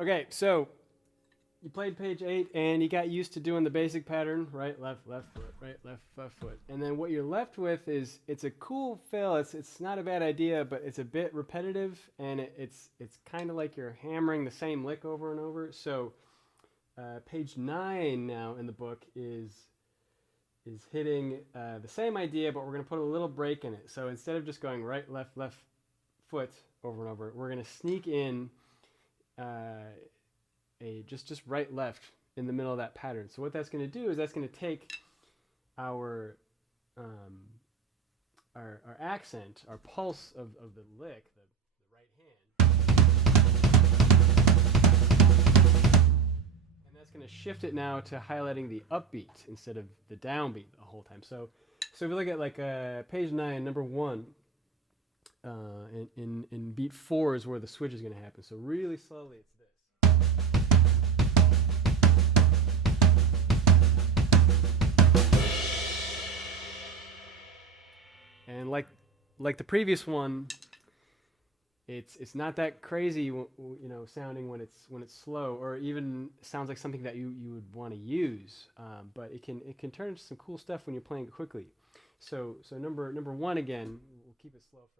Okay, so you played page 8 and you got used to doing the basic pattern, right, left, left foot, right, left foot. And then what you're left with is, it's a cool fill. It's not a bad idea, but it's a bit repetitive, and it's kind of like you're hammering the same lick over and over. So page 9 now in the book is hitting the same idea, but we're going to put a little break in it. So instead of just going right, left foot over and over, we're going to sneak in just right, left in the middle of that pattern. So what that's going to do is that's going to take our accent, our pulse of the lick, the right hand, and that's going to shift it now to highlighting the upbeat instead of the downbeat the whole time. So if you look at like page 9, number 1, in beat 4 is where the switch is going to happen. So really slowly, it's this. And like the previous one, it's not that crazy, you know, sounding when it's slow, or even sounds like something that you would want to use. But it can turn into some cool stuff when you're playing it quickly. So number 1 again, we'll keep it slow for now.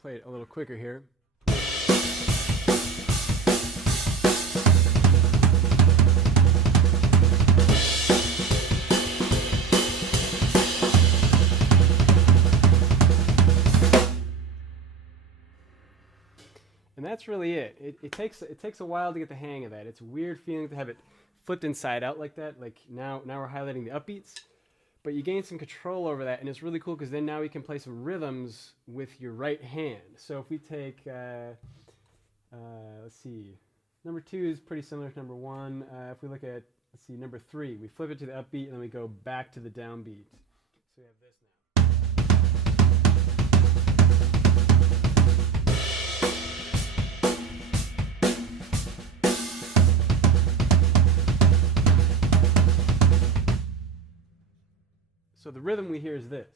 Play it a little quicker here. And that's really it. It takes a while to get the hang of that. It's a weird feeling to have it flipped inside out like that. Like now we're highlighting the upbeats. But you gain some control over that, and it's really cool because then now we can play some rhythms with your right hand. So if we take, let's see, number 2 is pretty similar to number 1. If we look at, let's see, number 3, we flip it to the upbeat, and then we go back to the downbeat. So we have this now. So the rhythm we hear is this.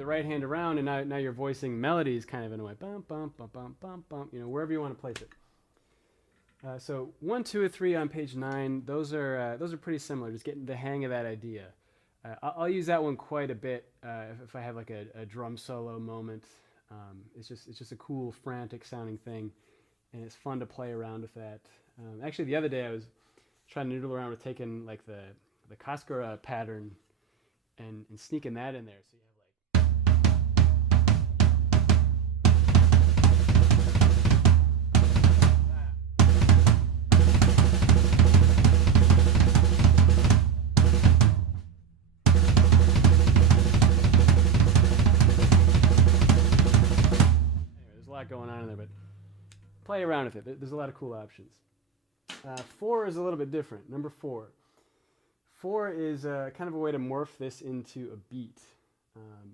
Right hand around, and now you're voicing melodies kind of in a way, bum bum bum bum bum bum, you know, wherever you want to place it. So 1, 2, or 3 on page 9, those are pretty similar. Just getting the hang of that idea. I'll use that one quite a bit if I have like a drum solo moment. It's just a cool, frantic sounding thing, and it's fun to play around with that. Actually, the other day I was trying to noodle around with taking like the Kaskura pattern and sneaking that in there. So you have going on in there, but play around with it. There's a lot of cool options. 4 is a little bit different. Number 4. 4 is kind of a way to morph this into a beat.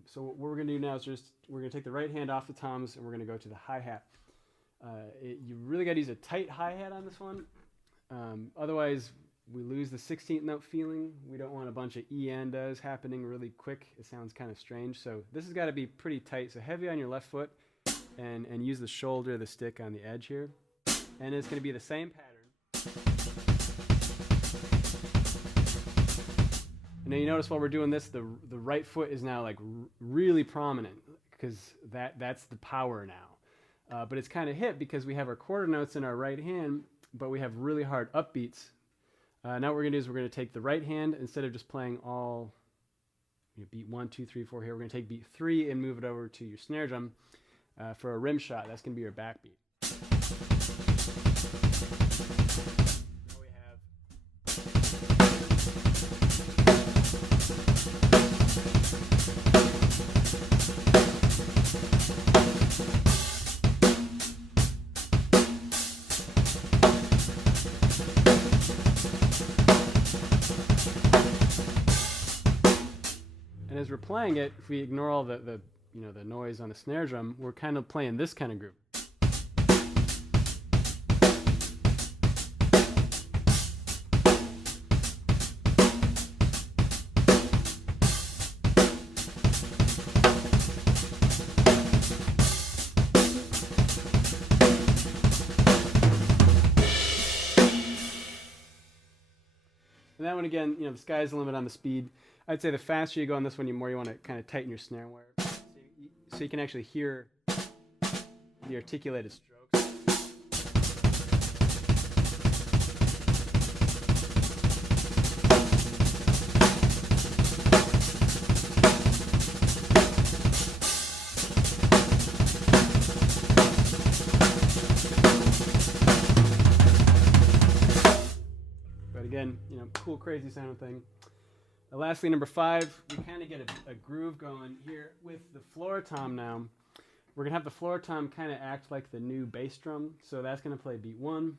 So what we're going to do now is we're going to take the right hand off the toms and we're going to go to the hi-hat. You really got to use a tight hi-hat on this one. Otherwise, we lose the 16th note feeling. We don't want a bunch of E-andas happening really quick. It sounds kind of strange. So this has got to be pretty tight. So heavy on your left foot. And use the shoulder of the stick on the edge here. And it's going to be the same pattern. And then you notice while we're doing this, the right foot is now like really prominent because that's the power now. but it's kind of hip because we have our quarter notes in our right hand, but we have really hard upbeats. Now what we're going to do is we're going to take the right hand, instead of just playing all beat 1, 2, 3, 4 here, we're going to take beat 3 and move it over to your snare drum for a rim shot. That's going to be your backbeat. Now we have and as we're playing it, if we ignore all the noise on the snare drum, we're kind of playing this kind of groove. And that one again, the sky's the limit on the speed. I'd say the faster you go on this one, the more you want to kind of tighten your snare wire, so you can actually hear the articulated strokes. But again, cool, crazy sounding thing. Lastly, number 5, we kind of get a groove going here with the floor tom now. We're going to have the floor tom kind of act like the new bass drum. So that's going to play beat 1,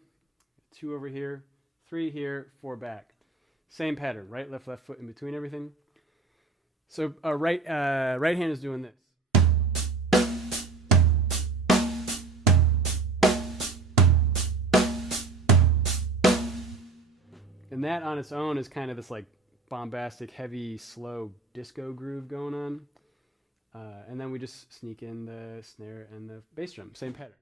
2 over here, 3 here, 4 back. Same pattern, right, left foot in between everything. So our right hand is doing this. And that on its own is kind of this like bombastic, heavy, slow disco groove going on. And then we just sneak in the snare and the bass drum, same pattern.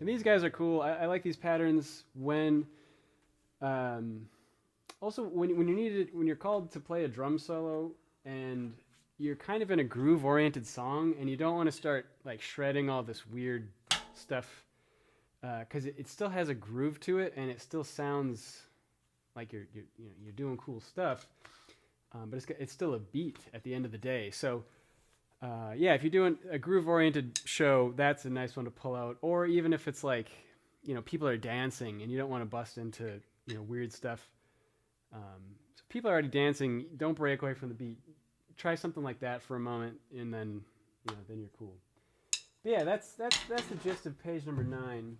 And these guys are cool. I like these patterns when, also when you're called to play a drum solo and you're kind of in a groove-oriented song and you don't want to start like shredding all this weird stuff, because it still has a groove to it and it still sounds like you're doing cool stuff, but it's still a beat at the end of the day. So. Yeah, if you're doing a groove-oriented show, that's a nice one to pull out. Or even if it's like, people are dancing and you don't want to bust into, weird stuff. So if people are already dancing, don't break away from the beat. Try something like that for a moment, and then, then you're cool. But yeah, that's the gist of page number 9.